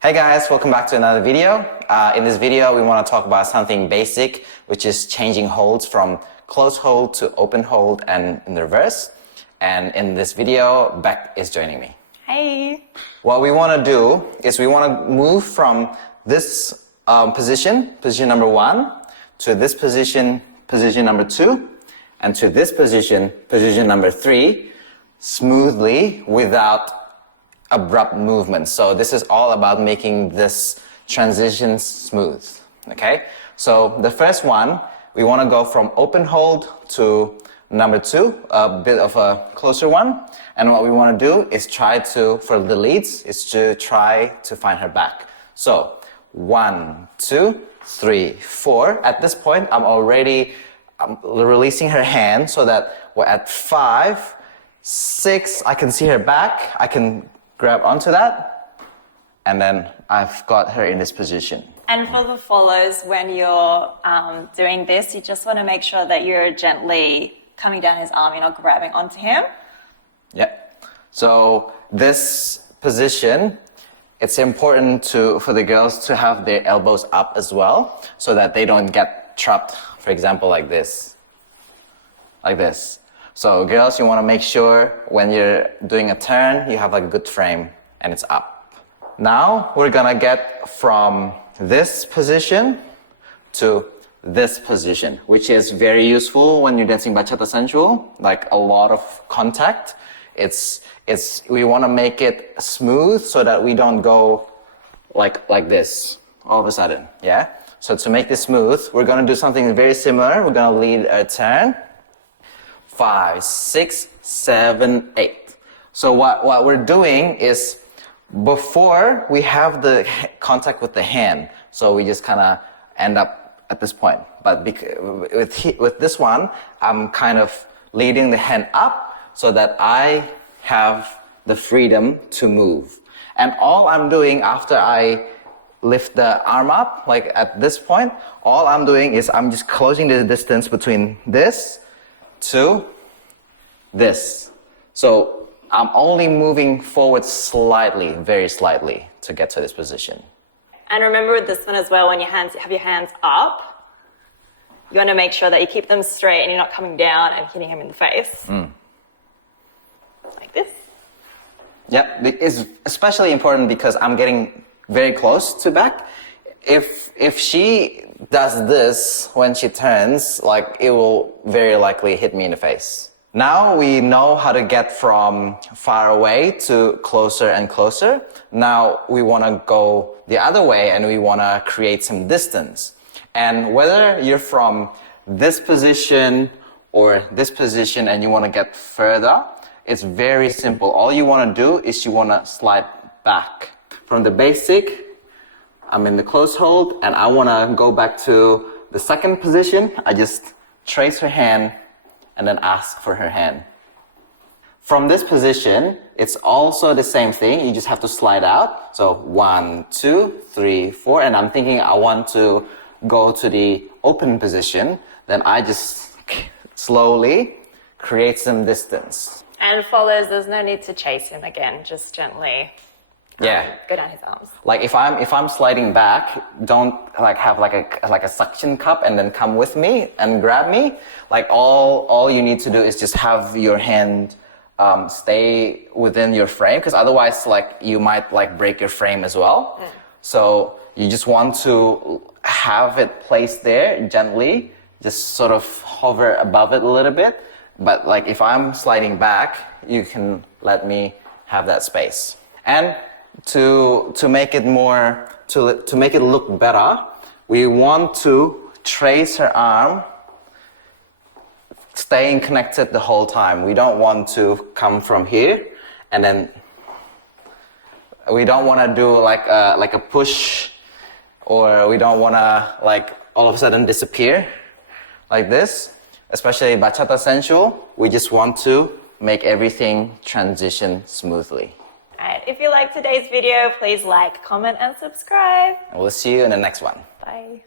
Hey guys, welcome back to another video. In this video, we want to talk about something basic, which is changing holds from close hold to open hold and in reverse. And in this video, Beck is joining me. Hey. What we want to do is we want to move from this position number 1, to this position number 2, and to this position number 3, smoothly without abrupt movement. So this is all about making this transition smooth, okay? So the first one, we want to go from open hold to number 2, a bit of a closer one. And what we want to do is try to, for the leads, is to try to find her back. So 1, 2, 3, 4. At this point, I'm releasing her hand so that we're at 5, 6, I can see her back. I can grab onto that, and then I've got her in this position. And for the follows, when you're doing this, you just want to make sure that you're gently coming down his arm, you're not grabbing onto him. Yeah. So this position, it's important for the girls to have their elbows up as well, so that they don't get trapped, for example, like this. Like this. So girls, you want to make sure when you're doing a turn, you have a good frame and it's up. Now we're gonna get from this position to this position, which is very useful when you're dancing Bachata Sensual, like a lot of contact. We want to make it smooth so that we don't go like this all of a sudden, yeah? So to make this smooth, we're gonna do something very similar. We're gonna lead a turn. 5, 6, 7, 8. So what we're doing is, before we have the contact with the hand, so we just kind of end up at this point. But with this one, I'm kind of leading the hand up so that I have the freedom to move. And all I'm doing after I lift the arm up, like at this point, all I'm doing is I'm just closing the distance between this to this. So I'm only moving forward slightly, very slightly, to get to this position. And remember with this one as well, when you have your hands up, you want to make sure that you keep them straight and you're not coming down and hitting him in the face. Like this. Yep, it's especially important because I'm getting very close to Beck. If she does this when she turns, like, it will very likely hit me in the face. Now we know how to get from far away to closer and closer. Now we want to go the other way and we want to create some distance. And whether you're from this position or this position and you want to get further, it's very simple. All you want to do is you want to slide back. From the basic, I'm in the close hold and I want to go back to the second position. I just trace her hand and then ask for her hand. From this position, it's also the same thing. You just have to slide out. So 1, 2, 3, 4. And I'm thinking I want to go to the open position. Then I just slowly create some distance. And follows, there's no need to chase him again, just gently. Go down his arms. Like if I'm sliding back, don't like have like a suction cup and then come with me and grab me. Like all you need to do is just have your hand stay within your frame, because otherwise like you might like break your frame as well. So you just want to have it placed there gently, just sort of hover above it a little bit. But like if I'm sliding back, you can let me have that space. And to make it more, to make it look better, we want to trace her arm, staying connected the whole time. We don't want to come from here and then we don't want to do like a push, or we don't want to like all of a sudden disappear like this. Especially Bachata Sensual, we just want to make everything transition smoothly. Alright, if you like today's video, please like, comment, and subscribe. And we'll see you in the next one. Bye.